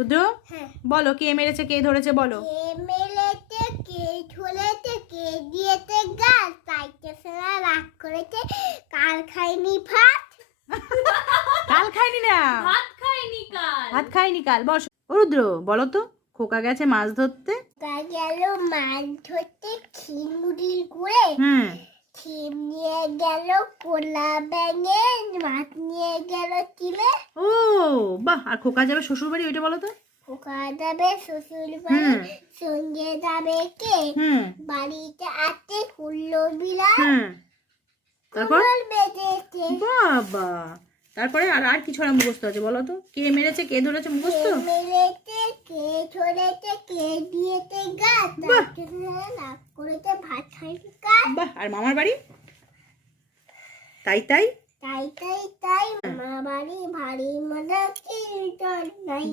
রুদ্র বলো, কে মেরেছে কে ধরেছে বলো। কে মেরেছে, কে ধরেছে, কে দিয়েছে গাছ, তাইতে সেরা রাগ করেছে, কাল খাইনি ভাত। কাল খাইনি না, ভাত খাইনি কাল। ভাত খাইনি কাল। বস। ও রুদ্র বলো তো, খোকা গেছে মাছ ধরতে। গেল মাছ ধরতে খিমুড়ির করে, খিম নিয়ে গেল কোলা ব্যাঙে, মাছ নিয়ে গেল চিলে। ও বাহ, আর খোকা যাবে শ্বশুর বাড়ি, ওইটা বলো তো। খোকা যাবে শ্বশুর বাড়ি, সঙ্গে যাবে কে, বাড়িতে আছে হুল্লো বিড়াল, তারপর বেজেছে। বাবা, তারপরে আর আর কি ছড়া মুখস্থ আছে বলো তো। কে মেরেছে কে ধরেছে মুখস্থ। কে মেরেছে, কে ধরেছে, কে দিয়েছে গাছ, তাইতে সেরা রাগ করেছে, ভাত খাইনি কাল। বাহ, আর মামার বাড়ি তাই তাই তাই তাই তাই, মামা বাড়ি ভারী মজা, কি নাই।